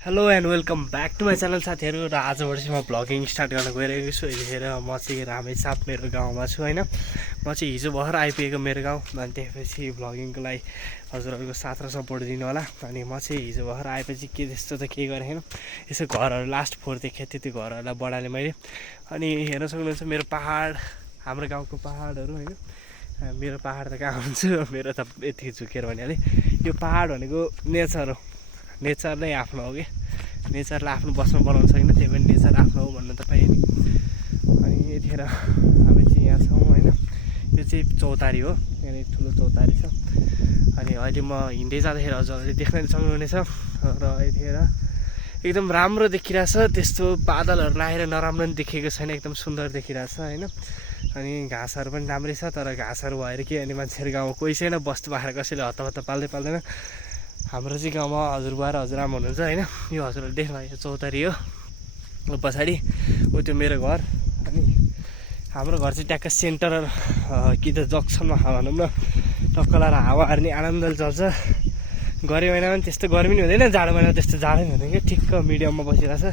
Hello and welcome back to my channel साथीहरू। र आजबाट चाहिँ म भ्लगिङ स्टार्ट गर्न गइरहेको छु। यतिखेर म चाहिँ रामेछाप मेरो गाउँमा छु होइन। म चाहिँ हिजो भर्खर आइपुगेको मेरो गाउँ, अनि त्यसपछि भ्लगिङको लागि हजुरहरूको साथ र सपोर्ट दिनु होला। अनि म चाहिँ हिजो भर्खर आएपछि के त्यस्तो त केही गरेँ होइन, यसो घरहरू लास्ट फोहोर देखेँ थियो, त्यो घरहरूलाई बढालेँ मैले। अनि हेर्न सक्नुहुन्छ मेरो पाहाड, हाम्रो गाउँको पाहाडहरू होइन। मेरो पाहाड त कहाँ हुन्छ, मेरो त यति झुकेर भनिहालेँ। यो पाहाड भनेको नेचर हो, नेचर नै आफ्नो हो कि। नेचरलाई आफ्नो बसमा बनाउनु सकिन्न, त्यही पनि नेचर आफ्नो हो भन्नु त पाइयो नि। अनि यतिखेर हामी चाहिँ यहाँ छौँ होइन। यो चाहिँ चौतारी हो, यहाँनिर ठुलो चौतारी छ। अनि अहिले म हिँड्दै जाँदाखेरि हजुरहरूले देख्न सक्नुहुनेछ। र यतिखेर एकदम राम्रो देखिरहेछ, त्यस्तो बादलहरू लागेर नराम्रो पनि देखेको छैन, एकदम सुन्दर देखिरहेछ होइन। अनि घाँसहरू पनि राम्रै छ, तर घाँसहरू भएर के अनि मान्छेहरू गाउँमा कोही छैन, बस्तु बाख्रा कसैले हत्तपत्त पाल्दैन। हाम्रो चाहिँ गाउँमा हजुरबा र हजुरआमा हुनुहुन्छ होइन। यो हजुरहरूले देख्नुभयो चौतारी हो, पछाडि ऊ त्यो मेरो घर। अनि हाम्रो घर चाहिँ ट्याक्क सेन्टर कि त जक्सनमा भनौँ न, टक्क लाएर हावाहरू नि आनन्दले चल्छ। गर्मी महिनामा पनि त्यस्तो गर्मी नि हुँदैन, जाडो महिनामा त्यस्तो जाडो नि हुँदैन कि, ठिक्क मिडियममा बसिरहेछ।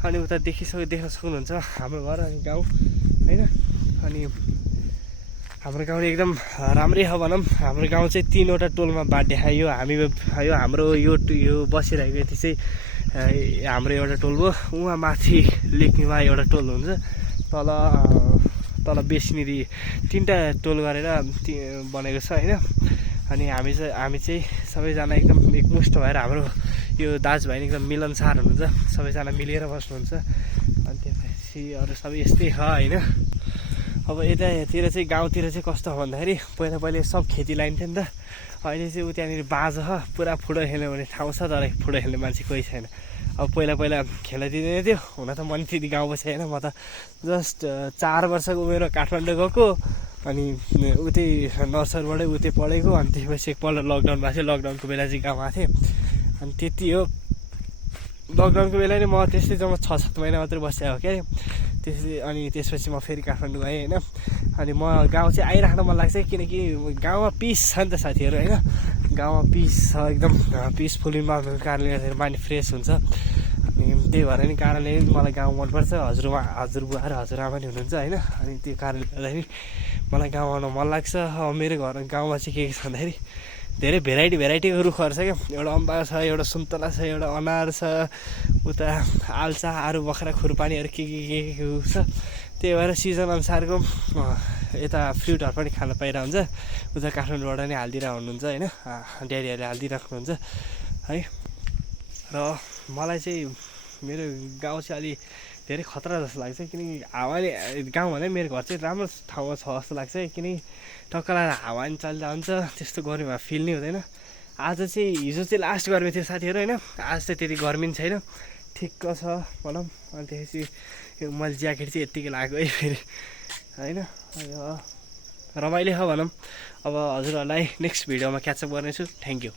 अनि उता देख्न सक्नुहुन्छ हाम्रो घर अनि गाउँ होइन। अनि हाम्रो गाउँ एकदम राम्रै हो भनौँ। हाम्रो गाउँ चाहिँ 3वटा टोलमा बाँड्ने। यो हाम्रो यो बसिरहेको यति चाहिँ हाम्रो एउटा टोल भयो। उहाँ माथि लेख्नेमा एउटा टोल हुन्छ, तल बेसनिरी 3टा टोल गरेर बनेको छ होइन। अनि हामी चाहिँ सबैजना एकदम एकमुष्ट भएर, हाम्रो यो दाजुभाइ एकदम मिलनसार हुनुहुन्छ, सबैजना मिलेर बस्नुहुन्छ। अनि त्यसपछि अरू सबै यस्तै छ होइन। अब यतातिर चाहिँ गाउँतिर चाहिँ कस्तो हो भन्दाखेरि पहिला सब खेती लाइन्थ्यो नि त। अहिले चाहिँ ऊ त्यहाँनिर बाँझो छ, पुरा फुटबल खेल्ने भने ठाउँ छ, तर फुटबल खेल्ने मान्छे कोही छैन। अब पहिला खेल्न दिँदैन थियो। हुन त म नि त्यति गाउँ बसेँ होइन, म त जस्ट 4 वर्षको उमेरमा काठमाडौँ गएको। अनि उतै नर्सरीबाटै उतै पढेको। अनि त्यसपछि एकपल्ट लकडाउन भएको थियो, लकडाउनको बेला चाहिँ गाउँ आएको थिएँ। अनि त्यति हो, लकडाउनको बेला नै म त्यस्तै जम्मा 6-7 महिना मात्रै बसेँ हो क्या। अनि त्यसपछि म फेरि काठमाडौँ गएँ होइन। अनि म गाउँ चाहिँ आइराख्न मन लाग्छ, किनकि गाउँमा पिस छ नि त साथीहरू होइन। गाउँमा पिस छ, एकदम पिसफुल इन्भाइरोमेन्टको कारणले गर्दाखेरि माइन्ड फ्रेस हुन्छ। अनि त्यही भएर नि कारणले मलाई गाउँ मनपर्छ। हजुरबुवा र हजुरआमा नि हुनुहुन्छ होइन। अनि त्यो कारणले गर्दाखेरि मलाई गाउँ आउन मन लाग्छ। मेरो गाउँमा चाहिँ के छ भन्दाखेरि धेरै भेराइटीको रुखहरू छ क्या। एउटा अम्बा छ, एउटा सुन्तला छ, एउटा अनार छ, उता आल्चा, आरू बखरा, खुर्पानीहरू के छ। त्यही भएर सिजन अनुसारको यता फ्रुटहरू पनि खान पाइरहेको हुन्छ। उता काठमाडौँबाट नै हालिदिरहेको हुनुहुन्छ होइन, ड्याडीहरूले हालिदिइराख्नुहुन्छ है। र मलाई चाहिँ मेरो गाउँ चाहिँ अलि धेरै खतरा जस्तो लाग्छ, किनकि हावाले गाउँ भने मेरो घर चाहिँ राम्रो ठाउँमा छ जस्तो लाग्छ। किनकि टक्क लाएर हावा नि चलिरहेको हुन्छ, त्यस्तो गर्मीमा फिल नै हुँदैन। हिजो चाहिँ लास्ट गर्मी थियो साथीहरू होइन। आज चाहिँ त्यति गर्मी पनि छैन, ठिक्क छ भनौँ। अनि त्यसपछि यो मैले ज्याकेट चाहिँ यत्तिकै लगाएको है फेरि होइन। रमाइलो हो भनौँ। अब हजुरहरूलाई नेक्स्ट भिडियोमा क्याचअप गर्नेछु। Thank you.